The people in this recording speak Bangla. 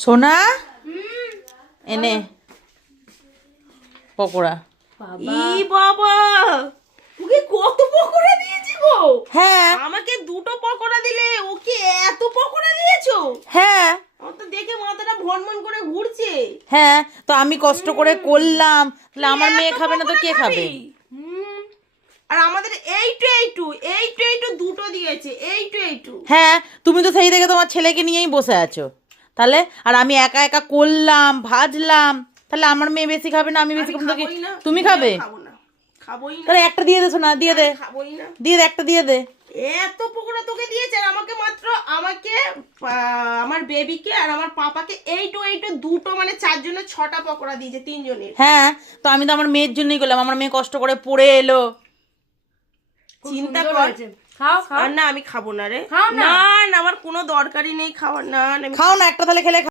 সোনা এনে পকোড়া। বাবা ওকে কত পকোড়া দিয়েছি গো? হ্যাঁ আমাকে 2টো পকোড়া দিলে, ওকে এত পকোড়া দিয়েছো? হ্যাঁ আমার তো দেখে মাথাটা ভনভন করে ঘুরছে। হ্যাঁ, তো আমি কষ্ট করে করলাম, তাহলে আমার তুই মেয়ে এত খাবে না তো পকোড়া কে খাবে? খাবি? আর আমাদের এইটু 2টো দিয়েছে, এইটু। হ্যাঁ, তুমি তো সেই থেকে তোমার ছেলেকে নিয়েই বসে আছো। তাহলে আর আমি একা একা করলাম, ভাজলাম, তাহলে আমার মেয়ে বেশি খাবে না, আমি বেশি আমি খাবো তো কি? খাবোই না, তুমি খাবে? খাবোই না। তাহলে একটা দিয়ে দে সোনা, দিয়ে দে, খাবোই না। দিয়ে দে, একটা দিয়ে দে। এত পকোড়া তোকে দিয়েছে, আর আমাকে আমার বেবিকে আর আমার পাপাকে এইটু 2টো, মানে 4 জনের 6টা পকোড়া দিয়েছে, 3 জনের। হ্যাঁ, তো আমি তো আমার মেয়ের জন্যই করলাম, আমার মেয়ে কষ্ট করে পড়ে এলো। চিন্তা কর। খাও খাও। আর না, আমি খাবো না রে। খাও না। না, আমার কোনো দরকারই নেই খাওয়ার। না, খাও না, একটা তাহলে খেলে